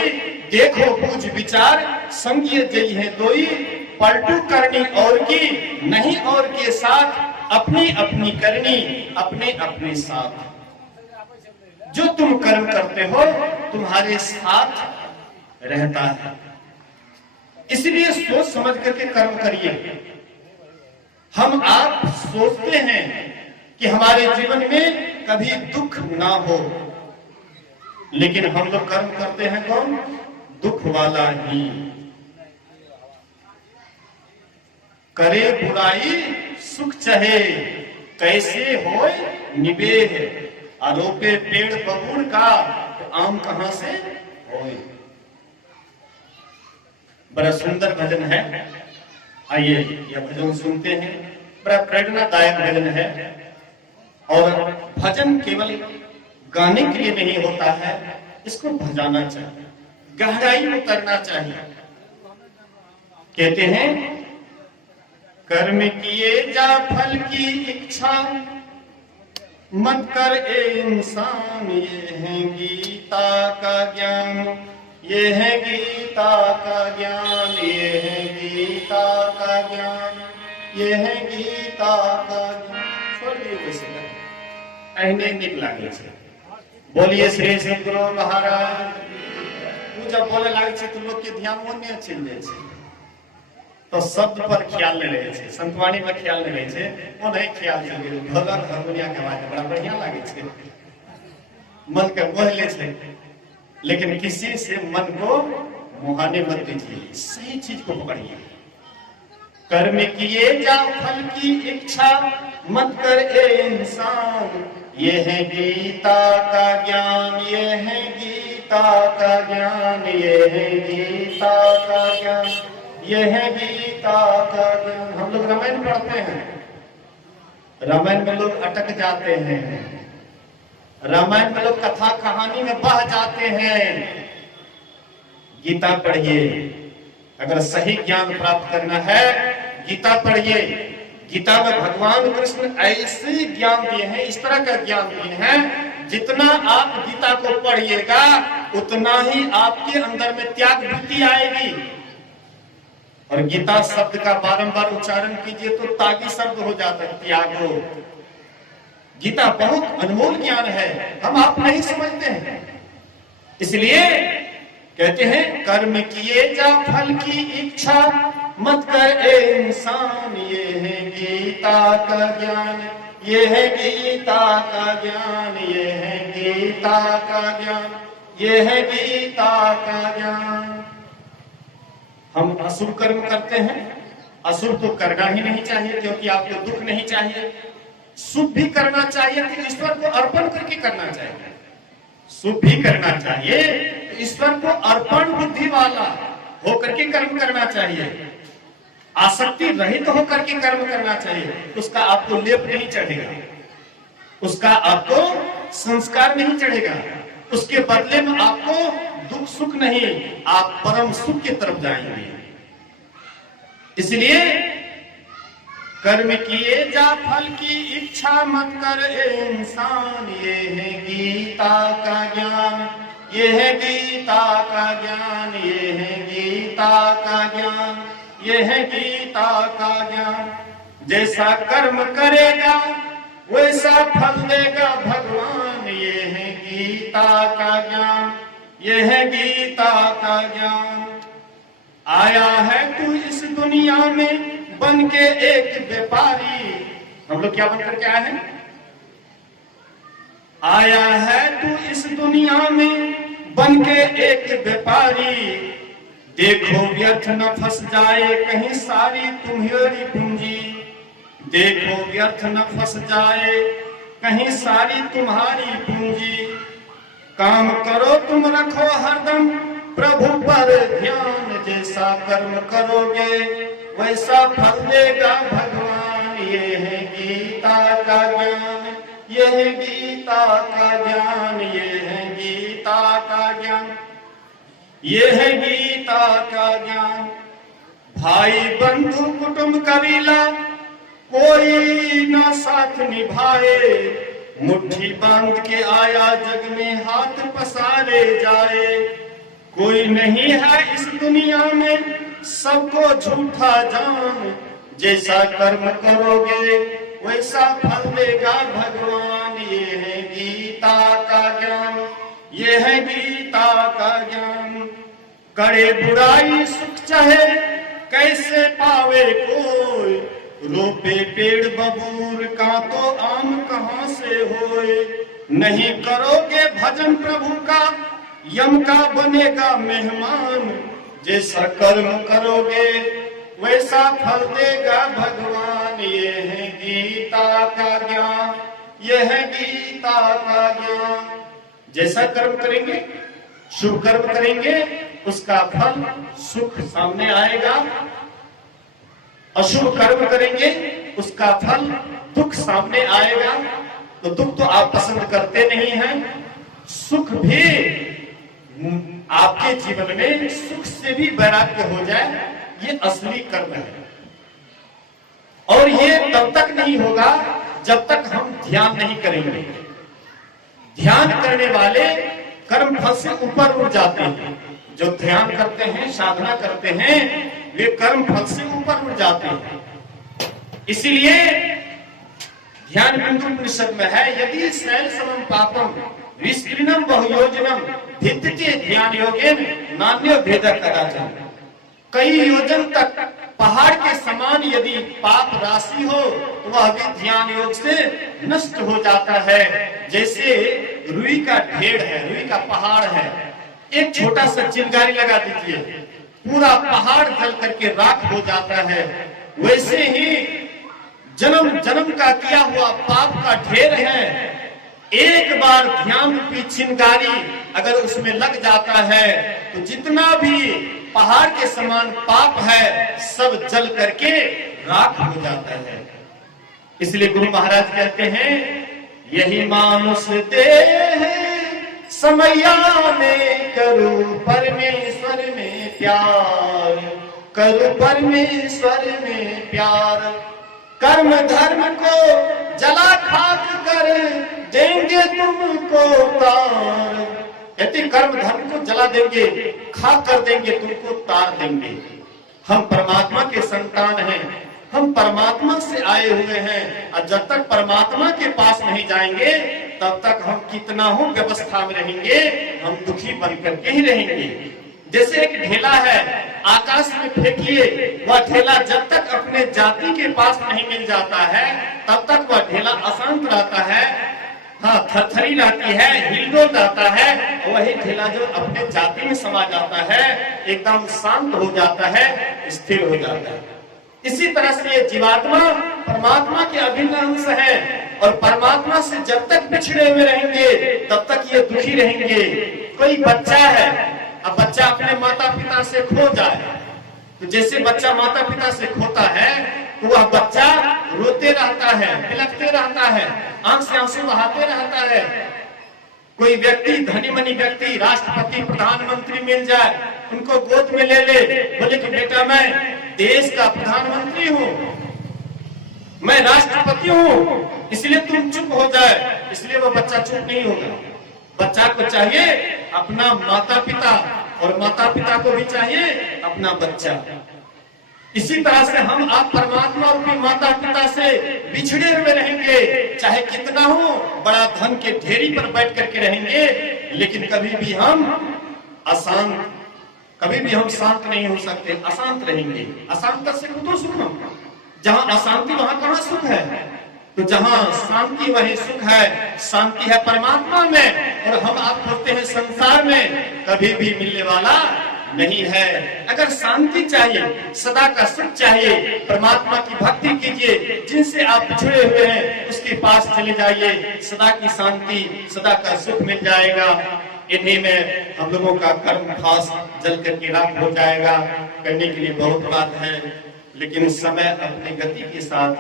देखो पूछ विचार संगी जई है दोई, पलटू करनी और की नहीं और के साथ, अपनी अपनी करनी अपने अपने साथ। जो तुम कर्म करते हो तुम्हारे साथ रहता है। इसलिए सोच समझ करके कर्म करिए। हम आप सोचते हैं कि हमारे जीवन में कभी दुख ना हो, लेकिन हम लोग कर्म करते हैं कौन? दुख वाला ही। करे बुराई सुख चहे, कैसे होए निबेह, आरोपे पेड़ बबूल का, तो आम कहां से होए। बड़ा सुंदर भजन है, आइए यह भजन सुनते हैं। बड़ा प्रेरणादायक भजन है। और भजन केवल गाने के लिए नहीं होता है, इसको भजाना चाहिए, गहराई में उतरना चाहिए। कहते हैं कर्म किए जा फल की इच्छा, मत कर ए इंसान, ये है गीता का ज्ञान, ये है गीता का ज्ञान, ये है गीता का ज्ञान, ये है गीता का ज्ञान। छोड़ दिए कैसे अहने निक लागे छे। बोलिए श्री सद्गुरु महाराज। तू जब बोले लागे छे तो लोग के ध्यान ओने चल जाए छे, तो शब्द पर ख्याल नहीं रहे छे, संतवाणी में ख्याल नहीं रहे छे, वो नहीं ख्याल चल गए। ढोलक हारमोनिया के आवाज बड़ा बढ़िया लागे छे, मन के मोह ले छे। लेकिन किसी से मन को मोहाने मत दीजिए, सही चीज को पकड़िए। कर्म किए जा फल की इच्छा, मत कर ए इंसान, ये है गीता का ज्ञान, ये है गीता का ज्ञान, ये है गीता का ज्ञान, ये है गीता का ज्ञान। हम लोग रामायण पढ़ते हैं, रामायण में लोग अटक जाते हैं, रामायण में लोग कथा कहानी में बह जाते हैं। गीता पढ़िए, अगर सही ज्ञान प्राप्त करना है गीता पढ़िए। गीता में भगवान कृष्ण ऐसे ज्ञान दिए हैं, इस तरह का ज्ञान दिए हैं, जितना आप गीता को पढ़िएगा उतना ही आपके अंदर में त्याग वृत्ति आएगी। और गीता शब्द का बारंबार उच्चारण कीजिए तो तागी शब्द हो जाता है, त्यागो। गीता बहुत अनमोल ज्ञान है, हम आप नहीं समझते हैं। इसलिए कहते हैं कर्म किए जा फल की इच्छा, मत कर ए इंसान, ये है गीता का ज्ञान, ये है गीता का ज्ञान, ये है गीता का ज्ञान, ये है गीता का ज्ञान। हम अशुभ कर्म करते हैं, अशुभ तो करना ही नहीं चाहिए, क्योंकि आपको दुख नहीं चाहिए। शुभ भी करना चाहिए तो ईश्वर को अर्पण करके करना चाहिए। शुभ भी करना चाहिए तो ईश्वर को अर्पण बुद्धि वाला होकर के कर्म करना चाहिए, आसक्ति रहित होकर के कर्म करना चाहिए। उसका आपको लेप नहीं चढ़ेगा, उसका आपको संस्कार नहीं चढ़ेगा, उसके बदले में आपको दुख सुख नहीं, आप परम सुख की तरफ जाएंगे। इसलिए कर्म किए जा फल की इच्छा, मत कर ए इंसान, ये है गीता का ज्ञान, ये है गीता का ज्ञान, ये है गीता का ज्ञान, ये है गीता का ज्ञान। जैसा कर्म करेगा वैसा फल देगा भगवान, ये है गीता का ज्ञान, ये है गीता का ज्ञान। आया है तू इस दुनिया में बन के एक व्यापारी। हम लोग क्या बनकर के आए हैं? आया है तू इस दुनिया में बन के एक व्यापारी, देखो व्यर्थ न फंस जाए कहीं सारी तुम्हारी पूंजी, देखो व्यर्थ न फंस जाए कहीं सारी तुम्हारी पूंजी। काम करो तुम रखो हरदम प्रभु पर ध्यान, जैसा कर्म करोगे वैसा फल देगा भगवान, ये है गीता का ज्ञान, ये है गीता का ज्ञान, ये है गीता का ज्ञान, ये है गीता का ज्ञान। भाई बंधु कुटुंब कबीला कोई ना साथ निभाए, मुट्ठी बांध के आया जग में हाथ पसारे जाए। कोई नहीं है इस दुनिया में सबको झूठा जान, जैसा कर्म करोगे वैसा फल देगा भगवान, ये है गीता का ज्ञान, ये है गीता का ज्ञान। करे बुराई सुख चाहे कैसे पावे कोई, रोपे पेड़ बबूर का तो आम कहां से होए। नहीं करोगे भजन प्रभु का, यम का बनेगा मेहमान। जैसा कर्म करोगे वैसा फल देगा भगवान। ये है गीता का ज्ञान, ये है गीता का ज्ञान। जैसा कर्म करेंगे, शुभ कर्म करेंगे, उसका फल सुख सामने आएगा। अशुभ कर्म करेंगे, उसका फल दुख सामने आएगा। तो दुख तो आप पसंद करते नहीं हैं, सुख भी आपके जीवन में सुख से भी वैराग्य हो जाए, ये असली कर्म है। और ये तब तक नहीं होगा जब तक हम ध्यान नहीं करेंगे। ध्यान करने वाले कर्म फल से ऊपर उठ जाते हैं। जो ध्यान करते हैं, साधना करते हैं, वे कर्म फल से ऊपर उठ जाते हैं। इसीलिए ध्यान बिंदु उपनिषद में है, यदि शैल समम पापम विस्तीर्णम बहुयोजनम भिद्यते ध्यान योगेन नान्यो भेद कदाचन। कई योजन तक पहाड़ के समान यदि पाप राशि हो तो वह भी ध्यान योग से नष्ट हो जाता है। जैसे रुई का ढेर है, रुई का पहाड़ है, एक छोटा सा चिंगारी लगा दीजिए, पूरा पहाड़ जल करके राख हो जाता है। वैसे ही जन्म जन्म का किया हुआ पाप का ढेर है, एक बार ध्यान की चिंगारी अगर उसमें लग जाता है तो जितना भी पहाड़ के समान पाप है सब जल करके राख हो जाता है। इसलिए गुरु महाराज कहते हैं, यही मानुष देह समैया में करूं परमेश्वर में प्यार, करूं परमेश्वर में प्यार। कर्म धर्म को जला खाक कर देंगे तुमको तार। यदि कर्म धर्म को जला देंगे, खाक कर देंगे, तुमको तार देंगे। हम परमात्मा के संतान हैं, हम परमात्मा से आए हुए हैं, और जब तक परमात्मा के पास नहीं जाएंगे तब तक हम कितना हो व्यवस्था में रहेंगे, हम दुखी बन करके ही रहेंगे। जैसे एक ढेला है, आकाश में फेंकिए, वह ढेला जब तक अपने जाति के पास नहीं मिल जाता है तब तक वह ढेला अशांत रहता है, हाँ थरथरी रहती है, हिलडोल रहता है। वही ढेला जो अपने जाति में समा जाता है एकदम शांत हो जाता है, स्थिर हो जाता है। इसी तरह से ये जीवात्मा परमात्मा के अभिन्न अंश है, और परमात्मा से जब तक पिछड़े हुए रहेंगे तब तक ये दुखी रहेंगे। कोई बच्चा है, अब बच्चा अपने माता पिता से खो जाए, तो जैसे बच्चा माता पिता से खोता है तो वह बच्चा रोते रहता है, बिलखते रहता है, आंख से आंसू बहाते रहता है। कोई व्यक्ति, धनी मनी व्यक्ति, राष्ट्रपति प्रधानमंत्री मिल जाए, उनको गोद में ले ले, बोले कि बेटा मैं देश का प्रधानमंत्री हूँ, मैं राष्ट्रपति हूँ, इसलिए तुम चुप हो जाए, इसलिए वो बच्चा चुप नहीं होगा। बच्चा को चाहिए अपना माता पिता, और माता पिता को भी चाहिए अपना बच्चा। इसी तरह से हम आप परमात्मा और अपने माता पिता से बिछड़े हुए रहेंगे, चाहे कितना हो बड़ा धन के ढेरी पर बैठ करके रहेंगे, लेकिन कभी भी हम अशांत, कभी भी हम शांत नहीं हो सकते, अशांत रहेंगे। अशांत से तो सुख, जहां अशांति वहां कहां सुख है? तो जहां शांति वहीं सुख है, शांति है परमात्मा में, और हम आप खोजते हैं संसार में, कभी भी मिलने वाला नहीं है। अगर शांति चाहिए, सदा का सुख चाहिए, परमात्मा की भक्ति कीजिए, जिनसे आप पिछड़े हुए हैं उसके पास चले जाइए, सदा की शांति, सदा का सुख मिल जाएगा। इन्हीं में हम लोगों का कर्म खास जल करके राख हो जाएगा। करने के लिए बहुत बात है, लेकिन समय अपनी गति के साथ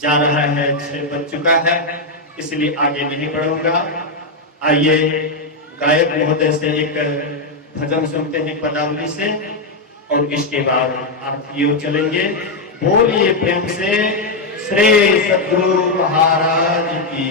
जा रहा है, 6 बज चुका है, इसलिए आगे नहीं बढ़ूंगा। आइए गायक महोदय से एक भजन सुनते हैं पदावली से, और इसके बाद आरती ओर चलेंगे। बोलिए प्रेम से श्री सद्गुरु महाराज की।